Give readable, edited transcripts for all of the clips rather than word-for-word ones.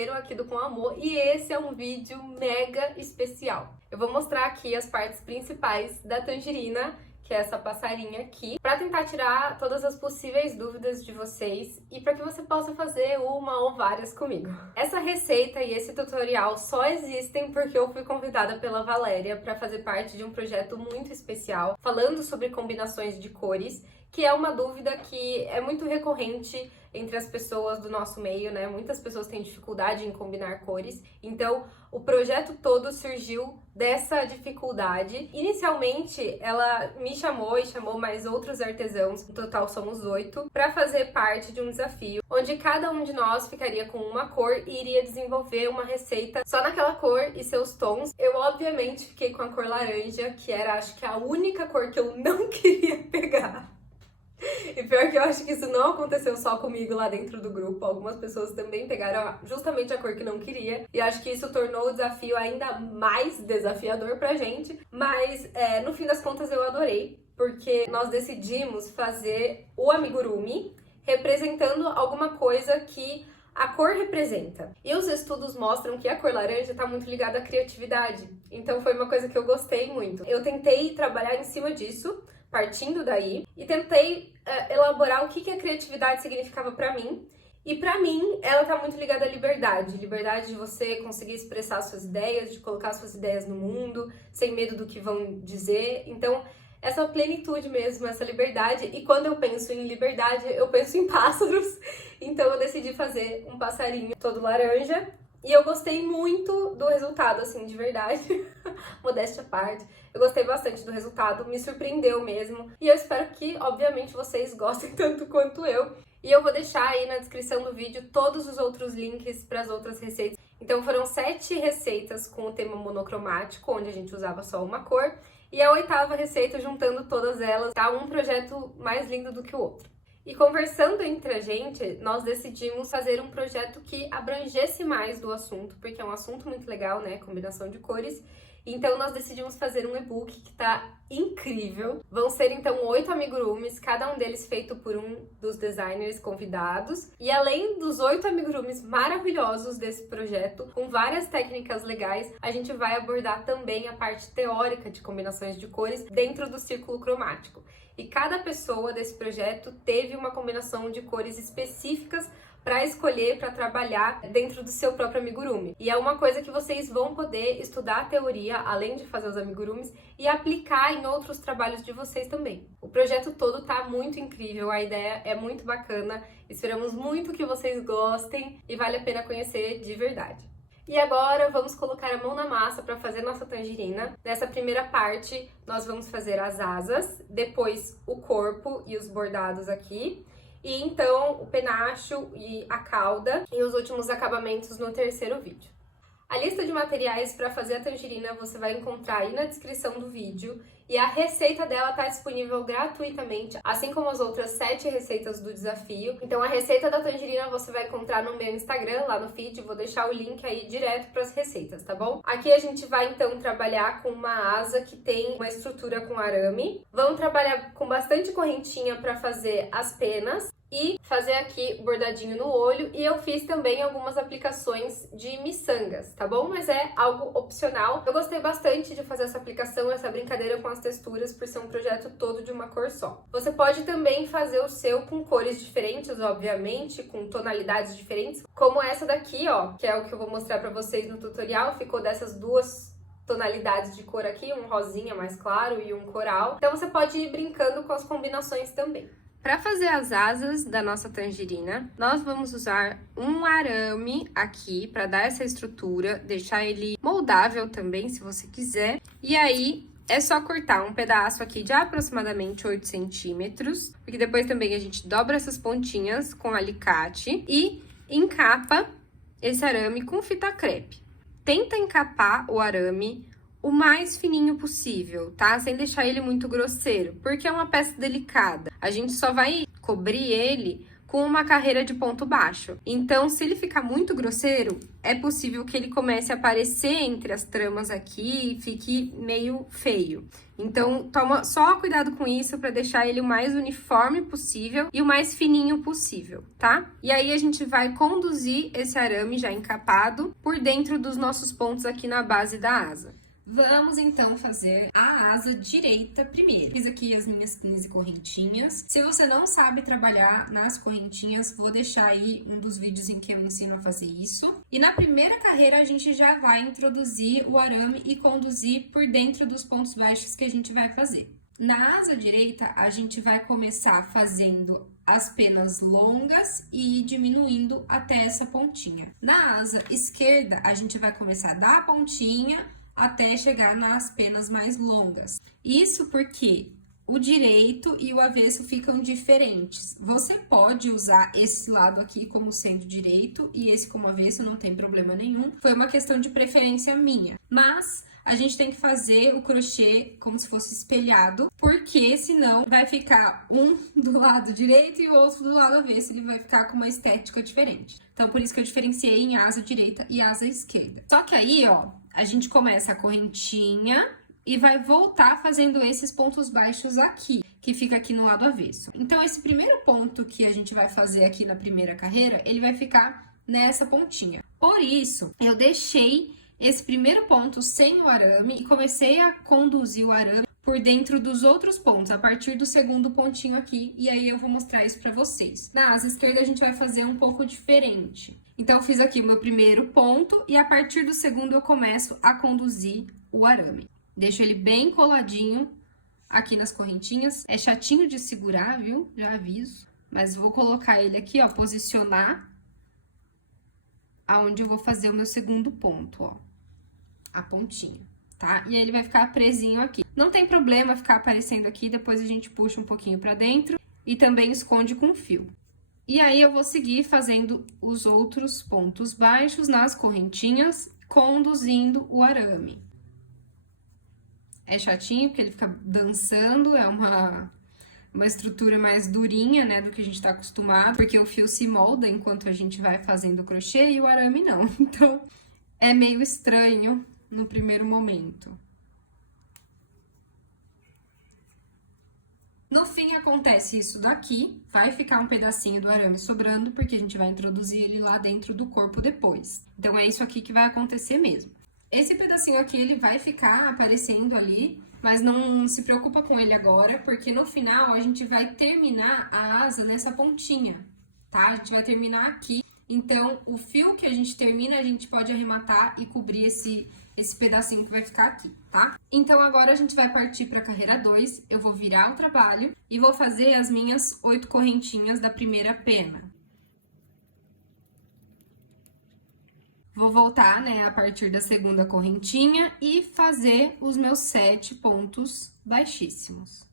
Cavaleiro aqui do Com Amor e esse é um vídeo mega especial. Eu vou mostrar aqui as partes principais da tangerina, que é essa passarinha aqui, para tentar tirar todas as possíveis dúvidas de vocês e para que você possa fazer uma ou várias comigo. Essa receita e esse tutorial só existem porque eu fui convidada pela Valéria para fazer parte de um projeto muito especial, falando sobre combinações de cores, que é uma dúvida que é muito recorrente entre as pessoas do nosso meio, né? Muitas pessoas têm dificuldade em combinar cores, então o projeto todo surgiu dessa dificuldade. Inicialmente, ela me chamou e chamou mais outros artesãos, no total somos 8, para fazer parte de um desafio, onde cada um de nós ficaria com uma cor e iria desenvolver uma receita só naquela cor e seus tons. Eu, obviamente, fiquei com a cor laranja, que era, acho que, a única cor que eu não queria pegar. E pior que eu acho que isso não aconteceu só comigo lá dentro do grupo, algumas pessoas também pegaram justamente a cor que não queria, e acho que isso tornou o desafio ainda mais desafiador pra gente, mas no fim das contas eu adorei, porque nós decidimos fazer o amigurumi representando alguma coisa que a cor representa. E os estudos mostram que a cor laranja está muito ligada à criatividade, então foi uma coisa que eu gostei muito. Eu tentei trabalhar em cima disso, partindo daí, e tentei elaborar o que a criatividade significava pra mim. E pra mim, ela tá muito ligada à liberdade. Liberdade de você conseguir expressar suas ideias, de colocar suas ideias no mundo, sem medo do que vão dizer. Então, essa plenitude mesmo, essa liberdade. E quando eu penso em liberdade, eu penso em pássaros. Então, eu decidi fazer um passarinho todo laranja. E eu gostei muito do resultado, assim, de verdade. Modéstia à parte. Eu gostei bastante do resultado, me surpreendeu mesmo. E eu espero que, obviamente, vocês gostem tanto quanto eu. E eu vou deixar aí na descrição do vídeo todos os outros links para as outras receitas. Então foram 7 receitas com o tema monocromático, onde a gente usava só uma cor. E a 8ª receita juntando todas elas, tá? Um projeto mais lindo do que o outro. E conversando entre a gente, nós decidimos fazer um projeto que abrangesse mais do assunto, porque é um assunto muito legal, né? Combinação de cores. Então nós decidimos fazer um e-book que tá incrível. Vão ser então 8 amigurumis, cada um deles feito por um dos designers convidados. E além dos 8 amigurumis maravilhosos desse projeto, com várias técnicas legais, a gente vai abordar também a parte teórica de combinações de cores dentro do círculo cromático. E cada pessoa desse projeto teve uma combinação de cores específicas para escolher, para trabalhar dentro do seu próprio amigurumi. E é uma coisa que vocês vão poder estudar a teoria, além de fazer os amigurumis, e aplicar em outros trabalhos de vocês também. O projeto todo tá muito incrível, a ideia é muito bacana, esperamos muito que vocês gostem e vale a pena conhecer de verdade. E agora vamos colocar a mão na massa para fazer nossa tangerina. Nessa primeira parte, nós vamos fazer as asas, depois o corpo e os bordados aqui, e então o penacho e a cauda e os últimos acabamentos no terceiro vídeo. A lista de materiais para fazer a tangerina você vai encontrar aí na descrição do vídeo e a receita dela está disponível gratuitamente, assim como as outras 7 receitas do desafio. Então a receita da tangerina você vai encontrar no meu Instagram, lá no feed, vou deixar o link aí direto para as receitas, tá bom? Aqui a gente vai então trabalhar com uma asa que tem uma estrutura com arame. Vamos trabalhar com bastante correntinha para fazer as penas e fazer aqui o bordadinho no olho, e eu fiz também algumas aplicações de miçangas, tá bom? Mas é algo opcional. Eu gostei bastante de fazer essa aplicação, essa brincadeira com as texturas, por ser um projeto todo de uma cor só. Você pode também fazer o seu com cores diferentes, obviamente, com tonalidades diferentes, como essa daqui, ó, que é o que eu vou mostrar pra vocês no tutorial. Ficou dessas duas tonalidades de cor aqui, um rosinha mais claro e um coral. Então você pode ir brincando com as combinações também. Para fazer as asas da nossa tangerina, nós vamos usar um arame aqui para dar essa estrutura, deixar ele moldável também, se você quiser. E aí, é só cortar um pedaço aqui de aproximadamente 8 centímetros, porque depois também a gente dobra essas pontinhas com alicate e encapa esse arame com fita crepe. Tenta encapar o arame o mais fininho possível, tá? Sem deixar ele muito grosseiro, porque é uma peça delicada. A gente só vai cobrir ele com uma carreira de ponto baixo. Então, se ele ficar muito grosseiro, é possível que ele comece a aparecer entre as tramas aqui e fique meio feio. Então, toma só cuidado com isso para deixar ele o mais uniforme possível e o mais fininho possível, tá? E aí, a gente vai conduzir esse arame já encapado por dentro dos nossos pontos aqui na base da asa. Vamos, então, fazer a asa direita primeiro. Fiz aqui as minhas 15 correntinhas. Se você não sabe trabalhar nas correntinhas, vou deixar aí um dos vídeos em que eu ensino a fazer isso. E na primeira carreira, a gente já vai introduzir o arame e conduzir por dentro dos pontos baixos que a gente vai fazer. Na asa direita, a gente vai começar fazendo as penas longas e ir diminuindo até essa pontinha. Na asa esquerda, a gente vai começar da pontinha até chegar nas penas mais longas. Isso porque o direito e o avesso ficam diferentes. Você pode usar esse lado aqui como sendo direito e esse como avesso, não tem problema nenhum. Foi uma questão de preferência minha. Mas a gente tem que fazer o crochê como se fosse espelhado, porque senão vai ficar um do lado direito e o outro do lado avesso. Ele vai ficar com uma estética diferente. Então, por isso que eu diferenciei em asa direita e asa esquerda. Só que aí, ó, a gente começa a correntinha e vai voltar fazendo esses pontos baixos aqui, que fica aqui no lado avesso. Então, esse primeiro ponto que a gente vai fazer aqui na primeira carreira, ele vai ficar nessa pontinha. Por isso, eu deixei esse primeiro ponto sem o arame e comecei a conduzir o arame por dentro dos outros pontos, a partir do segundo pontinho aqui, e aí eu vou mostrar isso pra vocês. Na asa esquerda, a gente vai fazer um pouco diferente. Então, eu fiz aqui o meu primeiro ponto e a partir do segundo eu começo a conduzir o arame. Deixo ele bem coladinho aqui nas correntinhas. É chatinho de segurar, viu? Já aviso. Mas vou colocar ele aqui, ó, posicionar aonde eu vou fazer o meu segundo ponto, ó. A pontinha, tá? E aí ele vai ficar presinho aqui. Não tem problema ficar aparecendo aqui, depois a gente puxa um pouquinho pra dentro e também esconde com fio. E aí, eu vou seguir fazendo os outros pontos baixos nas correntinhas, conduzindo o arame. É chatinho, porque ele fica dançando, é uma estrutura mais durinha, né, do que a gente tá acostumado, porque o fio se molda enquanto a gente vai fazendo o crochê e o arame não. Então, é meio estranho no primeiro momento. No fim, acontece isso daqui, vai ficar um pedacinho do arame sobrando, porque a gente vai introduzir ele lá dentro do corpo depois. Então, é isso aqui que vai acontecer mesmo. Esse pedacinho aqui, ele vai ficar aparecendo ali, mas não se preocupa com ele agora, porque no final, a gente vai terminar a asa nessa pontinha, tá? A gente vai terminar aqui. Então, o fio que a gente termina, a gente pode arrematar e cobrir esse pedacinho que vai ficar aqui, tá? Então, agora a gente vai partir para a carreira 2, eu vou virar o trabalho e vou fazer as minhas 8 correntinhas da primeira pena. Vou voltar, né, a partir da segunda correntinha e fazer os meus 7 pontos baixíssimos.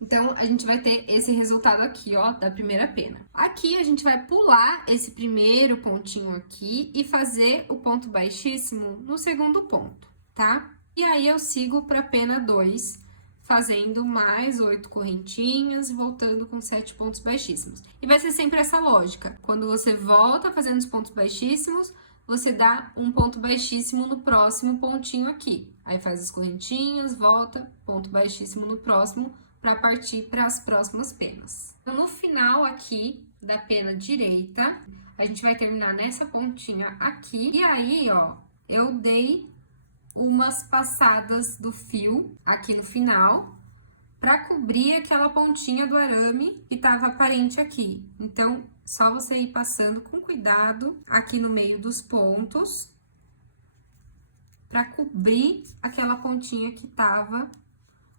Então, a gente vai ter esse resultado aqui, ó, da primeira pena. Aqui, a gente vai pular esse primeiro pontinho aqui e fazer o ponto baixíssimo no segundo ponto, tá? E aí, eu sigo pra pena 2, fazendo mais 8 correntinhas e voltando com 7 pontos baixíssimos. E vai ser sempre essa lógica. Quando você volta fazendo os pontos baixíssimos, você dá um ponto baixíssimo no próximo pontinho aqui. Aí, faz as correntinhas, volta, ponto baixíssimo no próximo, para partir para as próximas penas. Então, no final aqui da pena direita, a gente vai terminar nessa pontinha aqui. E aí, ó, eu dei umas passadas do fio aqui no final, para cobrir aquela pontinha do arame que tava aparente aqui. Então, só você ir passando com cuidado aqui no meio dos pontos, para cobrir aquela pontinha que tava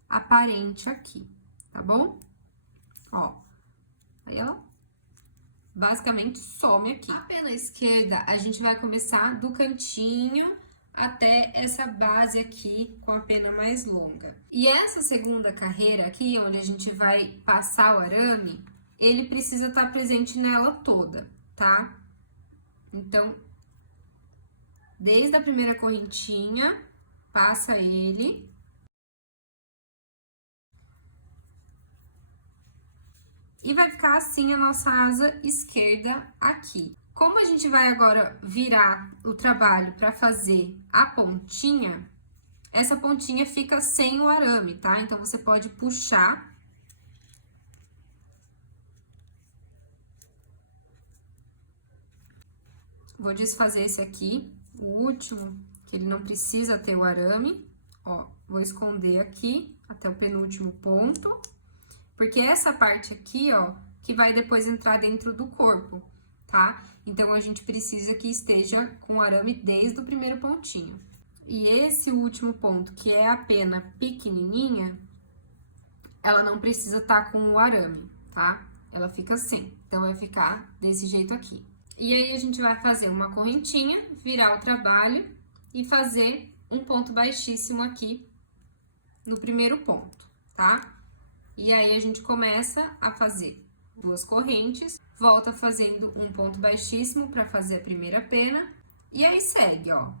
aparente aqui, tá bom? Ó, aí ela basicamente some aqui. A pena esquerda, a gente vai começar do cantinho até essa base aqui com a pena mais longa. E essa segunda carreira aqui, onde a gente vai passar o arame, ele precisa estar presente nela toda, tá? Então, desde a primeira correntinha, passa ele. E vai ficar assim a nossa asa esquerda aqui. Como a gente vai agora virar o trabalho para fazer a pontinha, essa pontinha fica sem o arame, tá? Então, você pode puxar. Vou desfazer esse aqui, o último, que ele não precisa ter o arame. Ó, vou esconder aqui até o penúltimo ponto, porque essa parte aqui, ó, que vai depois entrar dentro do corpo, tá? Então, a gente precisa que esteja com o arame desde o primeiro pontinho. E esse último ponto, que é a pena pequenininha, ela não precisa estar com o arame, tá? Ela fica sem, então vai ficar desse jeito aqui. E aí, a gente vai fazer uma correntinha, virar o trabalho e fazer um ponto baixíssimo aqui no primeiro ponto, tá? E aí, a gente começa a fazer 2 correntes, volta fazendo um ponto baixíssimo para fazer a primeira pena, e aí segue, ó.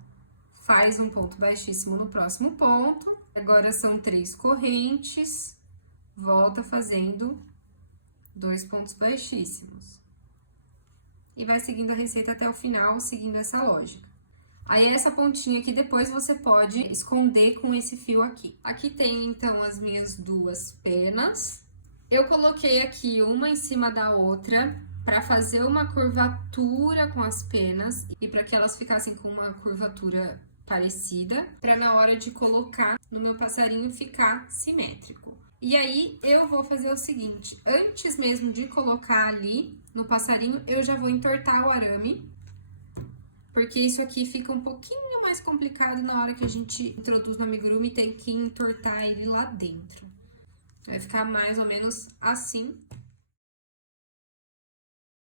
Faz um ponto baixíssimo no próximo ponto, agora são 3 correntes, volta fazendo 2 pontos baixíssimos. E vai seguindo a receita até o final, seguindo essa lógica. Aí, essa pontinha aqui, depois você pode esconder com esse fio aqui. Aqui tem, então, as minhas 2 penas. Eu coloquei aqui uma em cima da outra para fazer uma curvatura com as penas e para que elas ficassem com uma curvatura parecida, para na hora de colocar no meu passarinho ficar simétrico. E aí, eu vou fazer o seguinte, antes mesmo de colocar ali no passarinho, eu já vou entortar o arame, porque isso aqui fica um pouquinho mais complicado na hora que a gente introduz no amigurumi e tem que entortar ele lá dentro. Vai ficar mais ou menos assim.